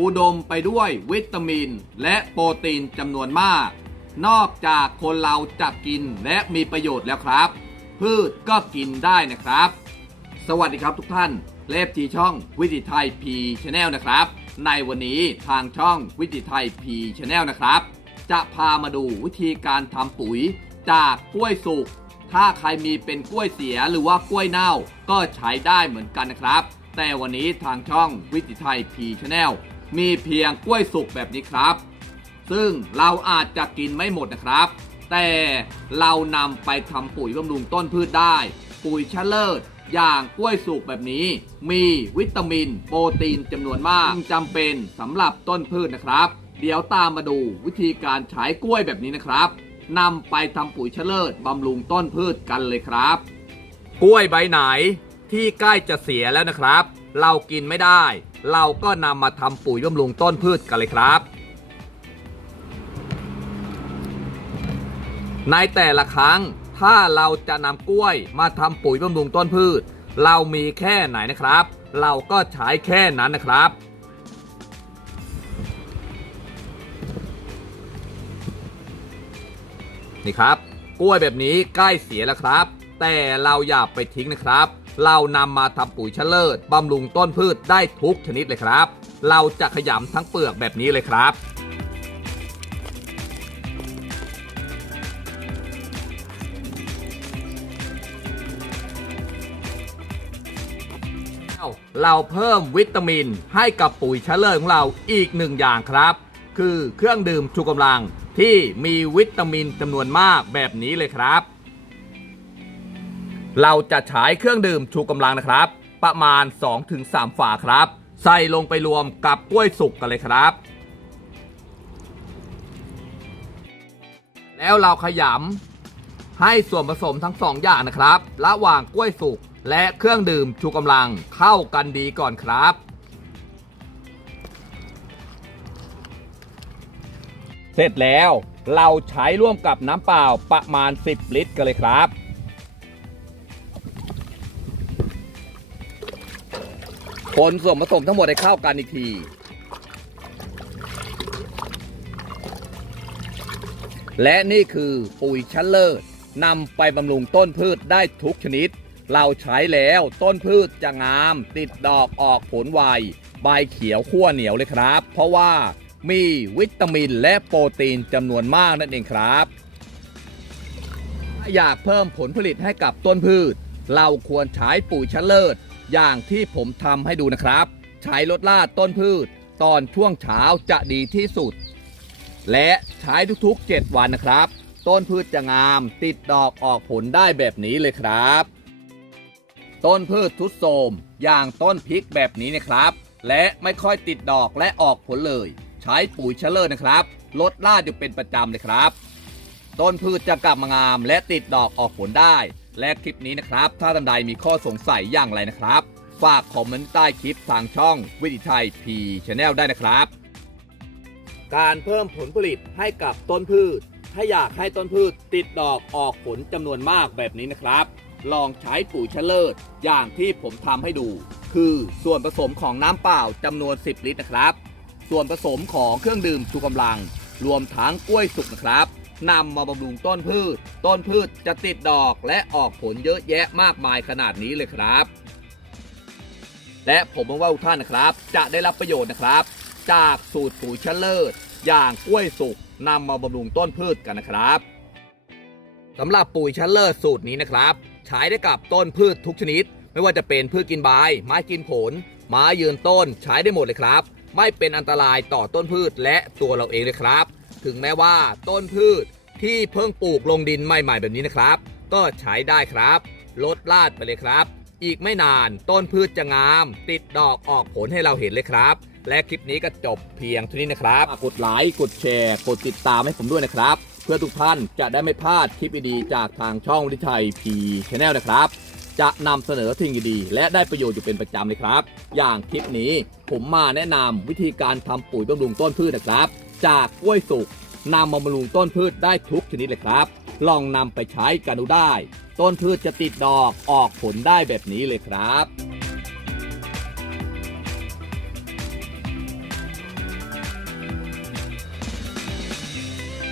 อุดมไปด้วยวิตามิน และโปรตีนจำนวนมาก นอกจากคนเราจะกินและมีประโยชน์แล้วครับ พืชก็กินได้นะครับ สวัสดีครับทุกท่านเลฟทีช่องวิถีไทยพีชแนลนะครับ ในวันนี้ทางช่องวิถีไทยพีชแนลนะครับ จะพามาดูวิธีการทำปุ๋ยจากกล้วยสุกถ้าใครมีเป็นกล้วยเสียหรือว่ากล้วยเน่าก็ใช้ได้เหมือนกันนะครับ แต่วันนี้ทางช่องวิถีไทยพีชแนล มีเพียงกล้วยสุกแบบนี้ครับ ซึ่งเราอาจจะกินไม่หมดนะครับ แต่เรานำไปทำปุ๋ยบำรุงต้นพืชได้ ปุ๋ยชะเลิศอย่างกล้วยสุกแบบนี้ มีวิตามิน โปรตีนจำนวนมากจำเป็นสำหรับต้นพืชนะครับ เดี๋ยวตามมาดูวิธีการใช้กล้วยแบบนี้นะครับนำไปทำปุ๋ยชะเลิศบำรุงต้นพืชกันเลยครับ กล้วยใบไหนที่ใกล้จะเสียแล้วนะครับ เรากินไม่ได้ เราก็นำมาทำปุ๋ยบำรุงต้นพืชกันเลยครับ ในแต่ละครั้งถ้าเราจะนำกล้วยมาทำปุ๋ยบำรุงต้นพืช เรามีแค่ไหนนะครับ เราก็ใช้แค่นั้นนะครับ นี่ครับ กล้วยแบบนี้ใกล้เสียแล้วครับ แต่เราอย่าไปทิ้งนะครับ เรานำมาทำปุ๋ยชะเลิศบำรุงต้นพืชได้ทุกชนิดเลยครับ เราจะขยำทั้งเปลือกแบบนี้เลยครับเราเพิ่มวิตามินให้กับปุ๋ยชะเลิศของเราอีกหนึ่งอย่างครับ คือเครื่องดื่มชูกำลังที่มีวิตามินจำนวนมากแบบนี้เลยครับ เราจะใช้เครื่องดื่มชูกำลังนะครับ ประมาณ 2-3 ฝาครับ ใส่ลงไปรวมกับกล้วยสุกกันเลยครับ แล้วเราขยำให้ส่วนผสมทั้งสองอย่างนะครับ ระหว่างกล้วยสุกและเครื่องดื่มชูกำลังเข้ากันดีก่อนครับเสร็จแล้วเราใช้ร่วมกับน้ำเปล่าประมาณ 10 ลิตรกันเลยครับ คนส่วนผสมทั้งหมดให้เข้ากันอีกที และนี่คือปุ๋ยชั้นเลิศนำไปบำรุงต้นพืชได้ทุกชนิด เราใช้แล้วต้นพืชจะงาม ติดดอกออกผลไวใบเขียวขั้วเหนียวเลยครับ เพราะว่ามีวิตามินและโปรตีนจำนวนมากนั่นเองครับอยากเพิ่มผลผลิตให้กับต้นพืช เราควรใช้ปุ๋ยชั้นเลิศ อย่างที่ผมทำให้ดูนะครับ ใช้ลดลาดต้นพืช ตอนช่วงเช้าจะดีที่สุด และใช้ทุกๆ 7 วันนะครับ ต้นพืชจะงามติดดอกออกผลได้แบบนี้เลยครับ ต้นพืชทุดโทรมอย่างต้นพริกแบบนี้นะครับ และไม่ค่อยติดดอกและออกผลเลย ใช้ปุ๋ยเชลเลอร์นะครับ ลดลาดอยู่เป็นประจำเลยครับ ต้นพืชจะกลับมางามและติดดอกออกผลได้ และคลิปนี้นะครับ ถ้าท่านใดมีข้อสงสัยอย่างไรนะครับ ฝากคอมเมนต์ใต้คลิปทางช่องวิถีไทยพีชแนลได้นะครับ การเพิ่มผลผลิตให้กับต้นพืช ถ้าอยากให้ต้นพืชติดดอกออกผลจำนวนมากแบบนี้นะครับ ลองใช้ปุ๋ยชะเลิศอย่างที่ผมทำให้ดู คือส่วนผสมของน้ำเปล่าจำนวน 10 ลิตรนะครับ ส่วนผสมของเครื่องดื่มชูกำลัง รวมทั้งกล้วยสุกนะครับ นำมาบำรุงต้นพืช ต้นพืชจะติดดอกและออกผลเยอะแยะมากมายขนาดนี้เลยครับ และผมหวังว่าทุกท่านนะครับ จะได้รับประโยชน์นะครับ จากสูตรปุ๋ยชั้นเลิศอย่างกล้วยสุกนำมาบำรุงต้นพืชกันนะครับสำหรับปุ๋ยชั้นเลิศสูตรนี้นะครับ ใช้ได้กับต้นพืชทุกชนิด ไม่ว่าจะเป็นพืชกินใบไม้กินผล ไม้ยืนต้นใช้ได้หมดเลยครับ ไม่เป็นอันตรายต่อต้นพืชและตัวเราเองเลยครับ ถึงแม้ว่าต้นพืชที่เพิ่งปลูกลงดินใหม่ๆแบบนี้นะครับ ก็ใช้ได้ครับ ลดลาดไปเลยครับ อีกไม่นานต้นพืชจะงาม ติดดอกออกผลให้เราเห็นเลยครับ และคลิปนี้ก็จบเพียงเท่านี้นะครับ กดไลค์กดแชร์ กดติดตามให้ผมด้วยนะครับ เพื่อทุกท่านจะได้ไม่พลาดคลิปดีๆจากทางช่องวิทยพีชแนลนะครับจะนำเสนอสิ่งดีๆ และได้ประโยชน์อยู่เป็นประจำเลยครับ อย่างคลิปนี้ผมมาแนะนำวิธีการทำปุ๋ยบำรุงต้นพืชนะครับ จากกล้วยสุกนำมาบำรุงต้นพืชได้ทุกชนิดเลยครับ ลองนำไปใช้กันดูได้ ต้นพืชจะติดดอกออกผลได้แบบนี้เลยครับ